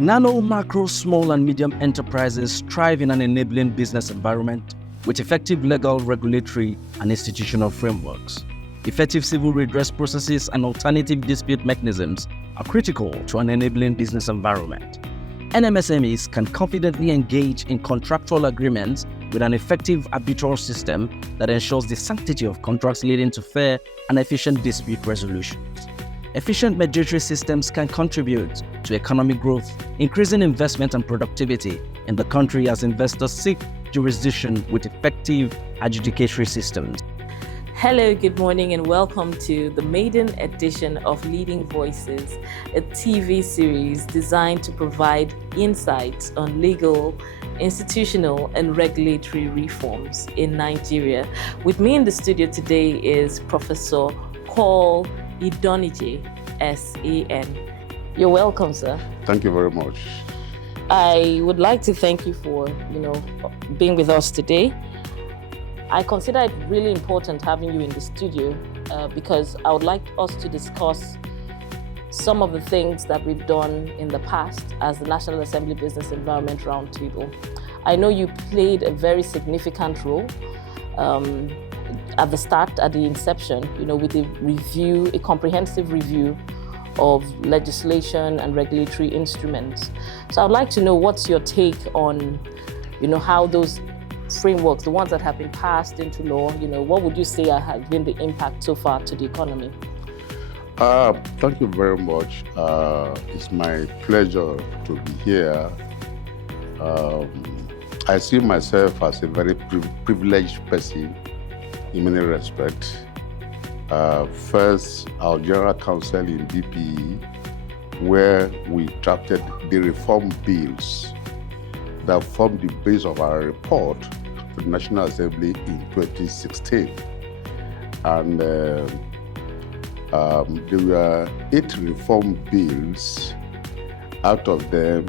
Nano, macro, small and medium enterprises thrive in an enabling business environment with effective legal, regulatory and institutional frameworks. Effective civil redress processes and alternative dispute mechanisms are critical to an enabling business environment. NMSMEs can confidently engage in contractual agreements with an effective arbitral system that ensures the sanctity of contracts leading to fair and efficient dispute resolutions. Efficient mediatory systems can contribute to economic growth, increasing investment and productivity in the country as investors seek jurisdiction with effective adjudicatory systems. Hello, good morning, and welcome to the maiden edition of Leading Voices, a TV series designed to provide insights on legal, institutional, and regulatory reforms in Nigeria. With me in the studio today is Professor Paul Idornigie, S.A.N. You're welcome, sir. Thank you very much. I would like to thank you for, being with us today. I consider it really important having you in the studio because I would like us to discuss some of the things that we've done in the past as the National Assembly Business Environment Roundtable. I know you played a very significant role at the start, at the inception, with a comprehensive review of legislation and regulatory instruments. So I'd like to know what's your take on, how those frameworks, the ones that have been passed into law, what would you say has been the impact so far to the economy? Thank you very much. It's my pleasure to be here. I see myself as a very privileged person in many respects. First, our General Counsel in DPE, where we drafted the reform bills that formed the base of our report to the National Assembly in 2016. And there were 8 reform bills. Out of them,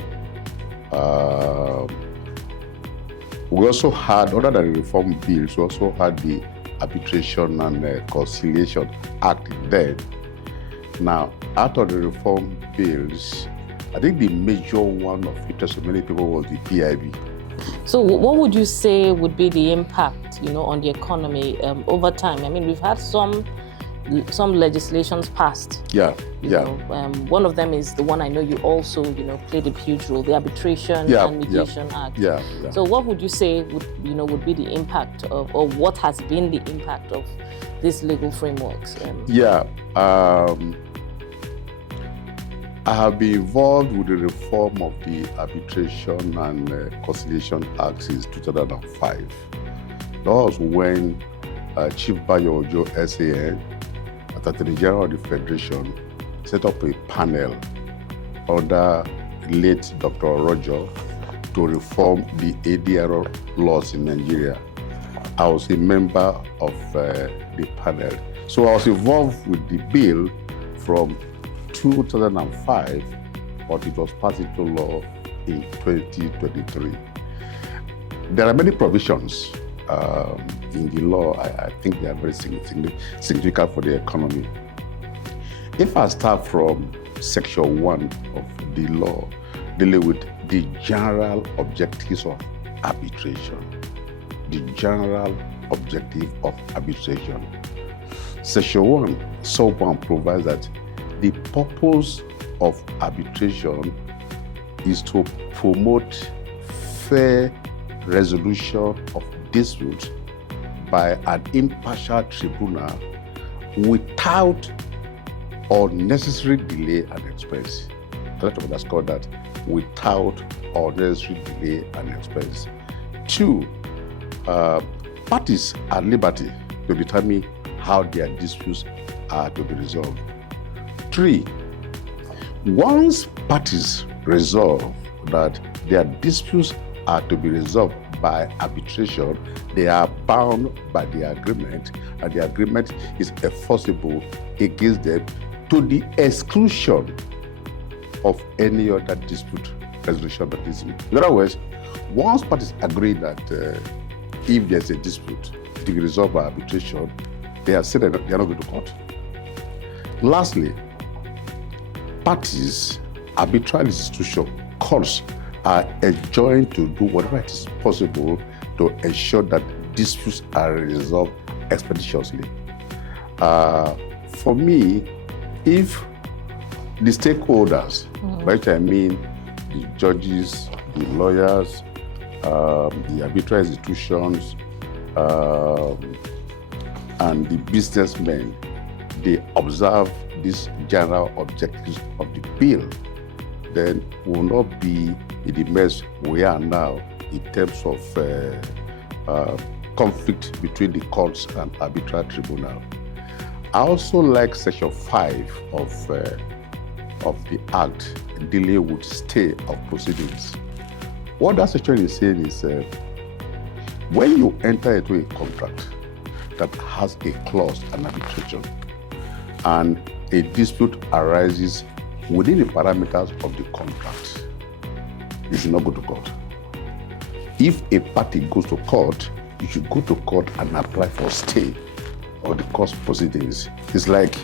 we also had, other than the reform bills, we also had the Arbitration and Conciliation Act then. Now, out of the reform bills, I think the major one of interest to many people was the PIB. So what would you say would be the impact, on the economy over time? I mean, we've had some legislations passed. Yeah. One of them is the one I know you also, played a huge role, the Arbitration and Mediation Act. Yeah. So what would you say would be the impact of, or what has been the impact of these legal frameworks? I have been involved with the reform of the Arbitration and Conciliation Act since 2005. That was when Chief Bayo Ojo, S.A.N., Attorney General of the Federation, set up a panel under late Dr. Roger to reform the ADR laws in Nigeria. I was a member of the panel. So I was involved with the bill from 2005, but it was passed into law in 2023. There are many provisions in the law. I think they are very significant for the economy. If I start from Section 1 of the law, dealing with the general objectives of arbitration. The general objective of arbitration. Section 1, sub 1 provides that the purpose of arbitration is to promote fair resolution of disputes by an impartial tribunal without unnecessary delay and expense. I'd like to underscore that, without unnecessary delay and expense. 2, parties are at liberty to determine how their disputes are to be resolved. 3, once parties resolve that their disputes are to be resolved by arbitration, they are bound by the agreement, and the agreement is enforceable against them to the exclusion of any other dispute resolution mechanism. In other words, once parties agree that if there's a dispute to be resolved by arbitration, they have said that they are not going to court. Lastly, parties, arbitral institutions courts are enjoined to do whatever it is possible to ensure that disputes are resolved expeditiously. For me, if the stakeholders, by which I mean the judges, the lawyers, the arbitral institutions, and the businessmen, they observe these general objectives of the bill, then we will not be in the mess we are now in terms of conflict between the courts and arbitral tribunal. I also like Section 5 of the Act dealing with stay of proceedings. What that section is saying is when you enter into a contract that has a clause on arbitration and a dispute arises within the parameters of the contract, you should not go to court. If a party goes to court, you should go to court and apply for stay of the court proceedings. It's like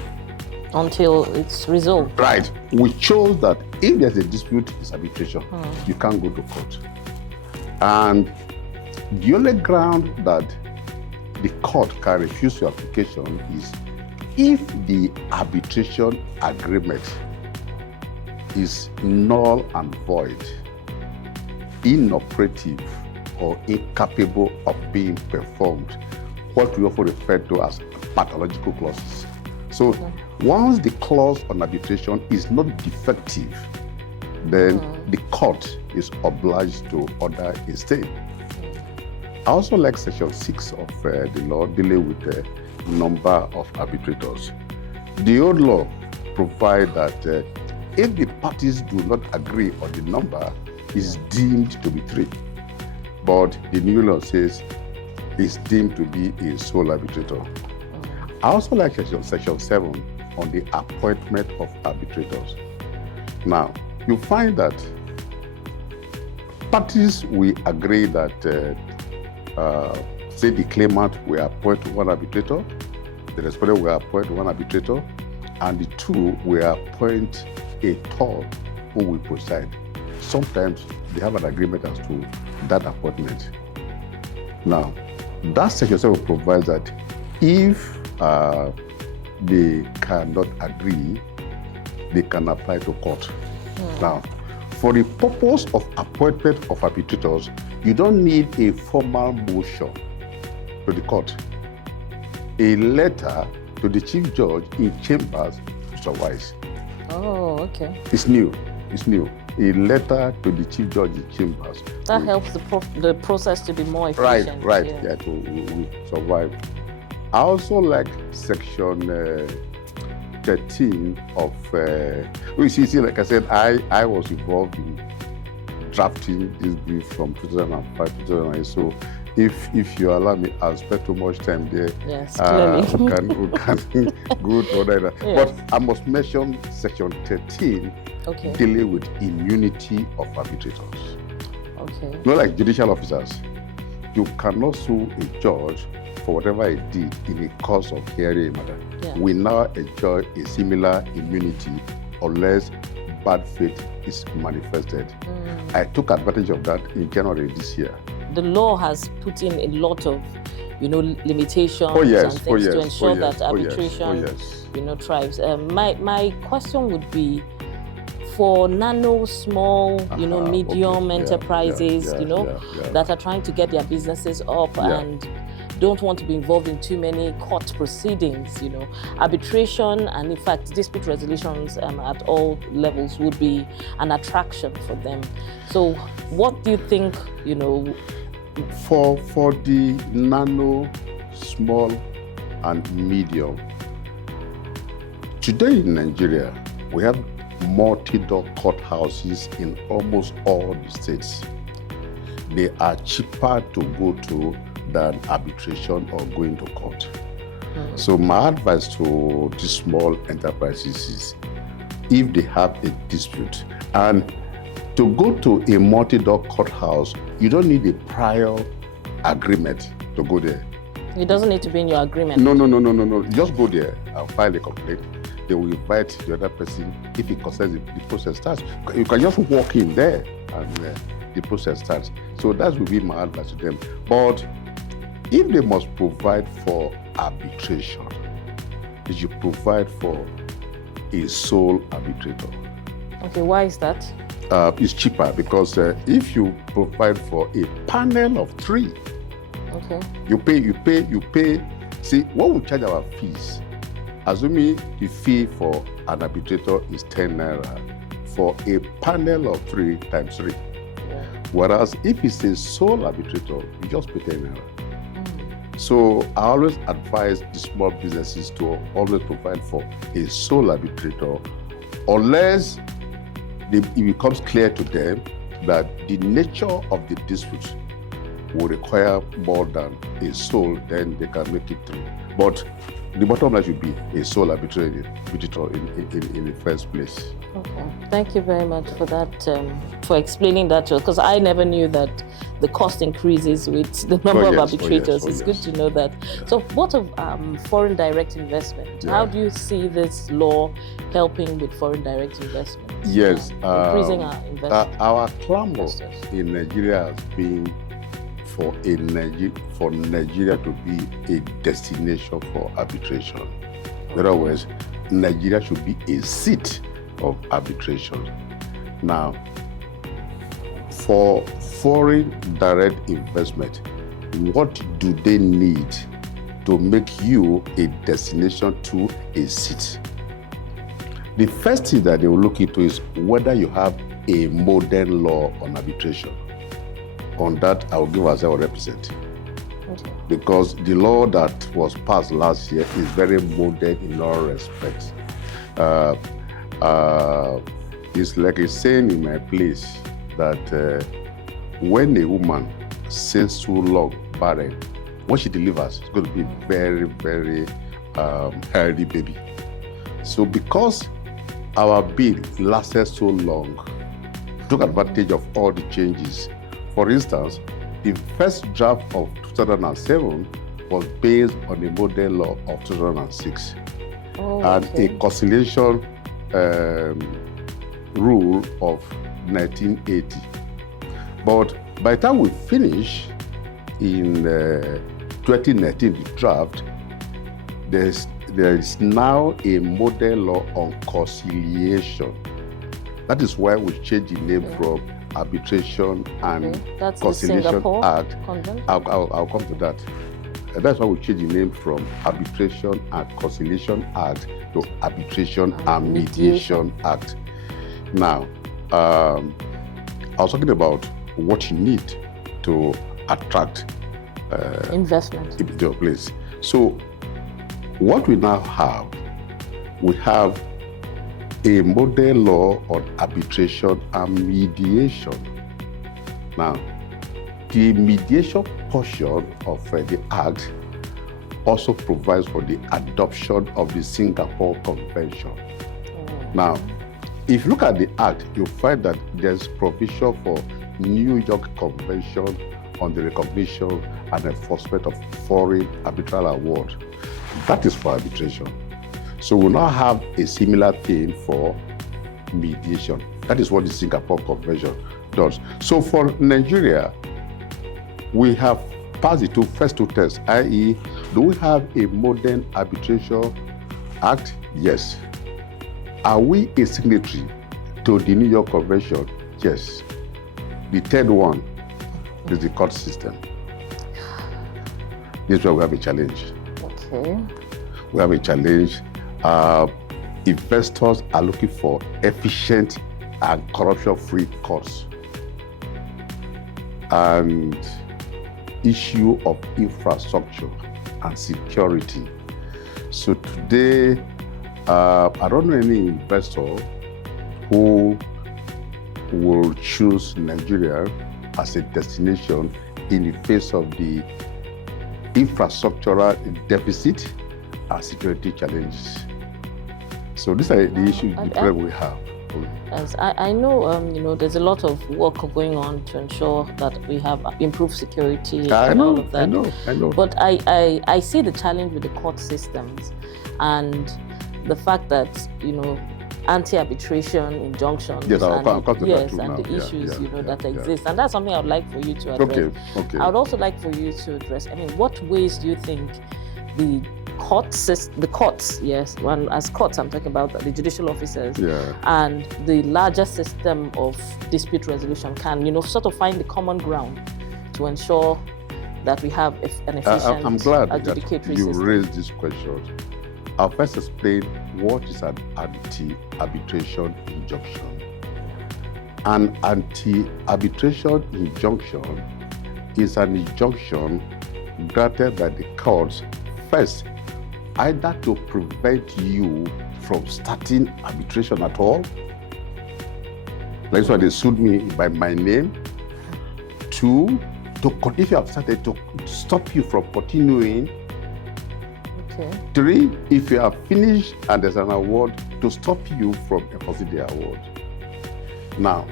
until it's resolved. Right. We chose that if there's a dispute, it's arbitration. You can't go to court. And the only ground that the court can refuse your application is if the arbitration agreement is null and void, inoperative, or incapable of being performed, what we often refer to as pathological clauses. So once the clause on arbitration is not defective, then the court is obliged to order a stay. I also like Section 6 of the law dealing with the number of arbitrators. The old law provides that if the parties do not agree on the number, it's deemed to be 3. But the new law says it's deemed to be a sole arbitrator. I also like Section 7 on the appointment of arbitrators. Now, you find that parties will agree that, say the claimant will appoint one arbitrator, the respondent will appoint one arbitrator, and the two will appoint a third who will preside. Sometimes they have an agreement as to that appointment. Now, that Section 7 provides that if they cannot agree, they can apply to court. Now, for the purpose of appointment of arbitrators, you don't need a formal motion to the court. A letter to the chief judge in chambers will suffice. Oh, okay. It's new. A letter to the chief judge in chambers. That helps the process to be more efficient. Right. Yeah, to survive. I also like Section 13 of. You see, like I said, I was involved in drafting this bill from 2005 to 2009. So, if you allow me, I'll spend too much time there. Yes, clearly. We can go to other. Yes. But I must mention Section 13 dealing with immunity of arbitrators. Okay. Not like judicial officers. You cannot sue a judge for whatever he did in the course of hearing a matter. Yeah. We now enjoy a similar immunity unless bad faith is manifested. I took advantage of that in January this year. The law has put in a lot of, limitations and things to ensure that arbitration, thrives. My question would be, for nano, small, medium enterprises, that are trying to get their businesses up and don't want to be involved in too many court proceedings, arbitration and in fact dispute resolutions at all levels would be an attraction for them. So what do you think, For the nano, small and medium, today in Nigeria, we have multi-door courthouses in almost all the states. They are cheaper to go to than arbitration or going to court. So my advice to these small enterprises is, if they have a dispute, and to go to a multi-door courthouse, you don't need a prior agreement to go there. It doesn't need to be in your agreement. No. Just go there and file a complaint. they will invite the other person. If it concerns the process starts, you can just walk in there and the process starts. So that will be my advice to them. But if they must provide for arbitration, they should provide for a sole arbitrator. Okay, why is that? It's cheaper because if you provide for a panel of 3, okay, you pay. See, what we charge our fees, assuming the fee for an arbitrator is 10 naira, for a panel of 3 times 3. Yeah. Whereas if it's a sole arbitrator, you just pay 10 naira. So I always advise the small businesses to always provide for a sole arbitrator, unless it becomes clear to them that the nature of the dispute will require more than a sole, then they can make it 3. But the bottom line should be a sole arbitrator in the first place. Okay, thank you very much for that, for explaining that, because I never knew that the cost increases with the number of arbitrators. It's good to know that. Yeah. So what of foreign direct investment? Yeah. How do you see this law helping with foreign direct investment? Yes. Increasing our investment. Our clamor in Nigeria has been for Nigeria to be a destination for arbitration. In other words, Nigeria should be a seat of arbitration. Now, for foreign direct investment, what do they need to make you a destination to a seat? The first thing that they will look into is whether you have a modern law on arbitration. On that, I will give as I will represent. Okay. Because the law that was passed last year is very modern in all respects. It's like a saying in my place that when a woman stays too long barren, when she delivers, it's going to be very, very healthy baby. So because our bill lasted so long, took advantage of all the changes. For instance, the first draft of 2007 was based on the model law of 2006 and a conciliation rule of 1980. But by the time we finish in 2019, the draft, there is now a model law on conciliation. That is why we changed the name from Arbitration and Conciliation Act. I'll come to that. That's why we changed the name from Arbitration and Conciliation Act to Arbitration and Mediation Act. Now, I was talking about what you need to attract investment into your place. So, what we now have, we have a model law on arbitration and mediation. Now, the mediation portion of the Act also provides for the adoption of the Singapore Convention. Now, if you look at the Act, you'll find that there's provision for New York Convention on the recognition and enforcement of foreign arbitral award. That is for arbitration. So we'll now have a similar thing for mediation. That is what the Singapore Convention does. So for Nigeria, we have passed the first two tests, i.e., do we have a modern arbitration act? Yes. Are we a signatory to the New York Convention? Yes. The third one is the court system. This is where we have a challenge. Okay. We have a challenge. Investors are looking for efficient and corruption-free courts. And issue of infrastructure and security. So today, I don't know any investor who will choose Nigeria as a destination in the face of the infrastructural deficit and security challenges. So these are the issues, the problem we have. As I know, there's a lot of work going on to ensure that we have improved security and all of that. I know. But I see the challenge with the court systems, and the fact that, anti-arbitration injunctions and the issues that exist, and that's something I would like for you to address. Okay. I would also like for you to address. What ways do you think the courts, as courts, I'm talking about the judicial officers, and the larger system of dispute resolution can, sort of find the common ground to ensure that we have an efficient I'm glad adjudicatory that you system? raised this question. I'll first explain what is an anti-arbitration injunction. An anti-arbitration injunction is an injunction granted by the courts first, either to prevent you from starting arbitration at all. That's why they sued me by my name. 2, if you have started, to stop you from continuing. 3, if you have finished and there's an award, to stop you from enforcing the award. Now,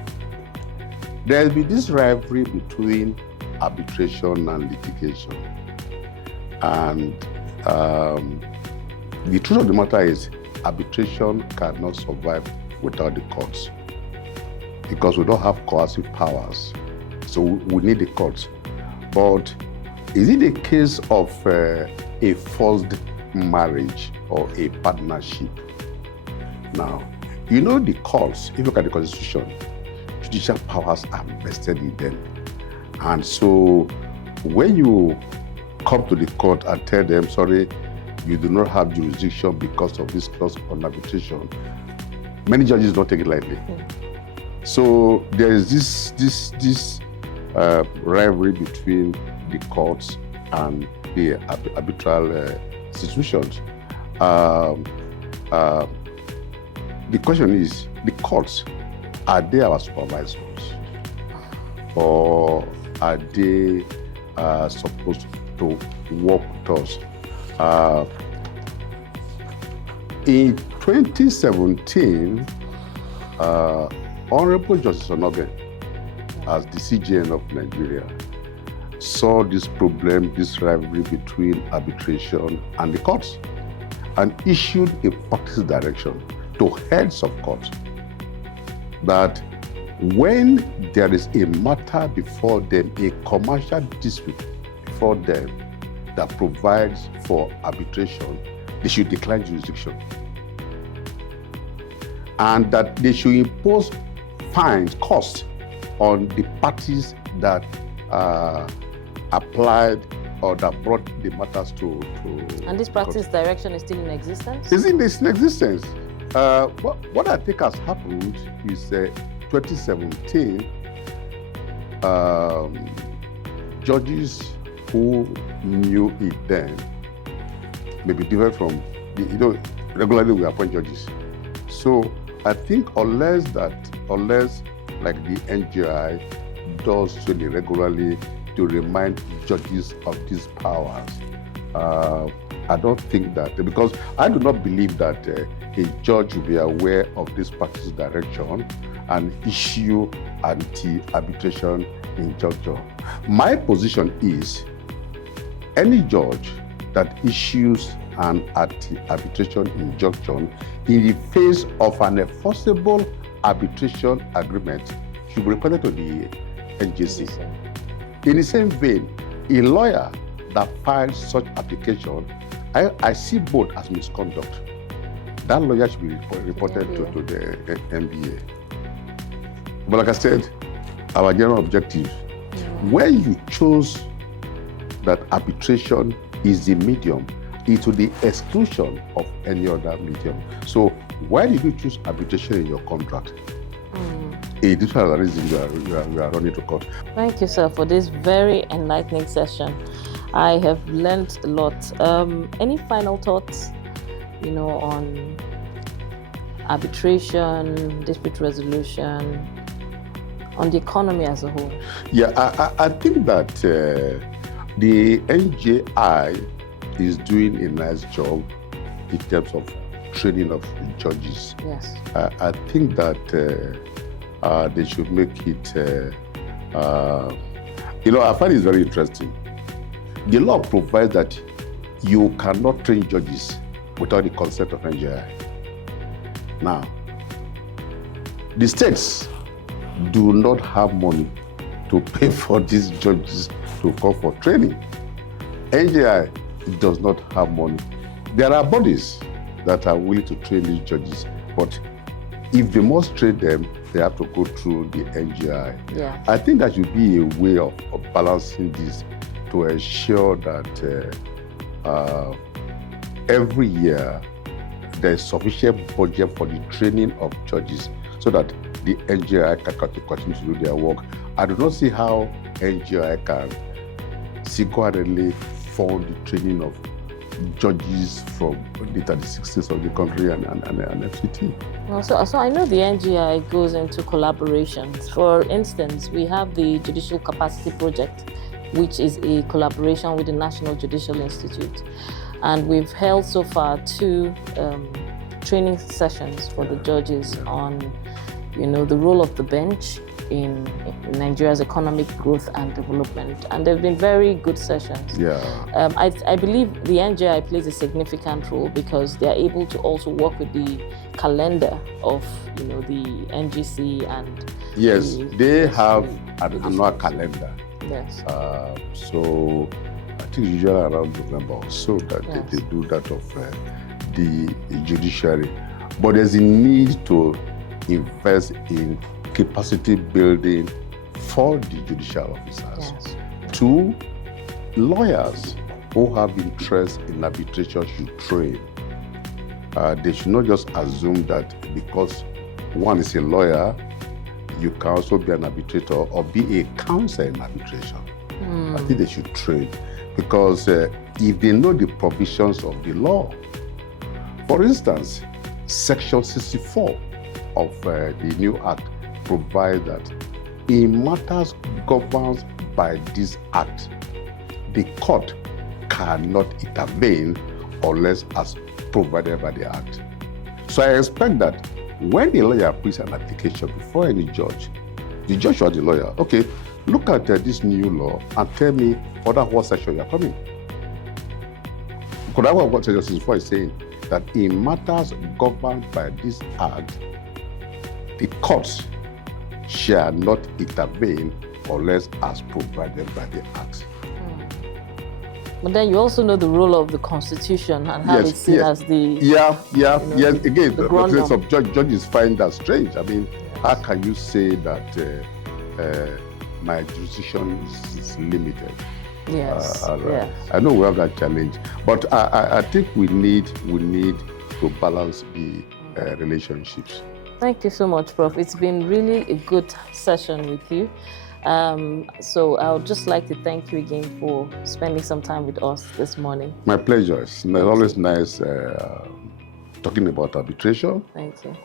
there will be this rivalry between arbitration and litigation. And the truth of the matter is, arbitration cannot survive without the courts, because we don't have coercive powers. So we need the courts. But is it a case of a forced marriage or a partnership? Now, the courts, if you look at the Constitution, judicial powers are vested in them. And so when you come to the court and tell them, sorry, you do not have jurisdiction because of this clause on arbitration, many judges don't take it lightly. So there is this rivalry between the courts and the arbitral institutions. The question is, the courts, are they our supervisors? Or are they supposed to work with us? In 2017, Honorable Justice Onobe, as the CJN of Nigeria, saw this problem, this rivalry between arbitration and the courts, and issued a practice direction to heads of courts that when there is a matter before them, a commercial dispute before them that provides for arbitration, they should decline jurisdiction. And that they should impose fines, costs on the parties that applied or that brought the matters to And this practice direction is still in existence? It's in existence. What I think has happened is 2017, judges who knew it then may be different from, regularly we appoint judges. So I think unless like the NGI does training regularly to remind judges of these powers, I don't think that, because I do not believe that a judge will be aware of this practice direction and issue anti-arbitration injunction. My position is any judge that issues an anti-arbitration injunction in the face of an enforceable arbitration agreement should be reported to the NJC. In the same vein, a lawyer that files such application, I see both as misconduct. That lawyer should be reported to the NBA. But like I said, our general objective, when you chose that arbitration is the medium, it's to the exclusion of any other medium. So why did you choose arbitration in your contract? A different reason you are running to court. Thank you, sir, for this very enlightening session. I have learned a lot. Any final thoughts, on arbitration, dispute resolution, on the economy as a whole? Yeah, I think that the NJI is doing a nice job in terms of training of judges. Yes. I think that they should make it, I find it very interesting. The law provides that you cannot train judges without the consent of NGI. Now, the states do not have money to pay for these judges to come for training. NGI does not have money. There are bodies that are willing to train these judges, but if they must train them, they have to go through the NGI. Yeah. I think that should be a way of balancing this to ensure that every year there is sufficient budget for the training of judges so that the NGI can continue to do their work. I do not see how NGI can single-handedly fund the training of judges from the 36 states of the country and FCT. So I know the NGI goes into collaborations. For instance, we have the Judicial Capacity Project, which is a collaboration with the National Judicial Institute. And we've held so far 2 training sessions for the judges on, the role of the bench in Nigeria's economic growth and development. And they've been very good sessions. Yeah. I believe the NGI plays a significant role because they're able to also work with the calendar of, the NGC and... Yes, they have an annual calendar. Yes. So I think usually around November or so that they do that of the judiciary. But there's a need to invest in capacity building for the judicial officers. Yes. 2, lawyers who have interest in arbitration should train. They should not just assume that because one is a lawyer, you can also be an arbitrator or be a counsel in arbitration. I think they should train because if they know the provisions of the law, for instance, Section 64 of the new Act provides that in matters governed by this Act, the court cannot intervene unless as provided by the Act. So I expect that when a lawyer puts an application before any judge, the judge or the lawyer, okay, look at this new law and tell me under what section you are coming. Could I what Section 64 is saying? That in matters governed by this Act, the courts shall not intervene unless as provided by the Act. But then you also know the role of the Constitution and how it's seen as the... Yes. Again, the process of judges find that strange. I mean, how can you say that my jurisdiction is limited? Yes. I know we have that challenge, but I think we need to balance the relationships. Thank you so much, Prof. It's been really a good session with you. So I would just like to thank you again for spending some time with us this morning. My pleasure. It's always nice talking about arbitration. Thank you.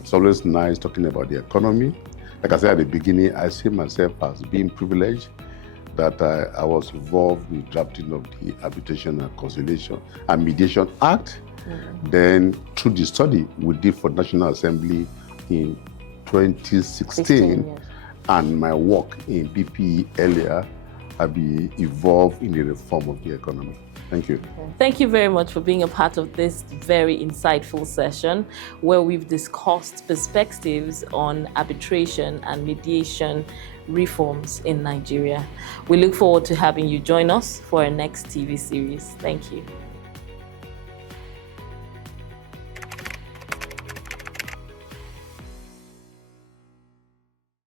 It's always nice talking about the economy. Like I said at the beginning, I see myself as being privileged that I was involved in the drafting of the Arbitration and Conciliation and Mediation Act. Then through the study we did for National Assembly in 2016, and my work in BPE earlier, I've been involved in the reform of the economy. Thank you. Thank you very much for being a part of this very insightful session where we've discussed perspectives on arbitration and mediation reforms in Nigeria. We look forward to having you join us for our next TV series. Thank you.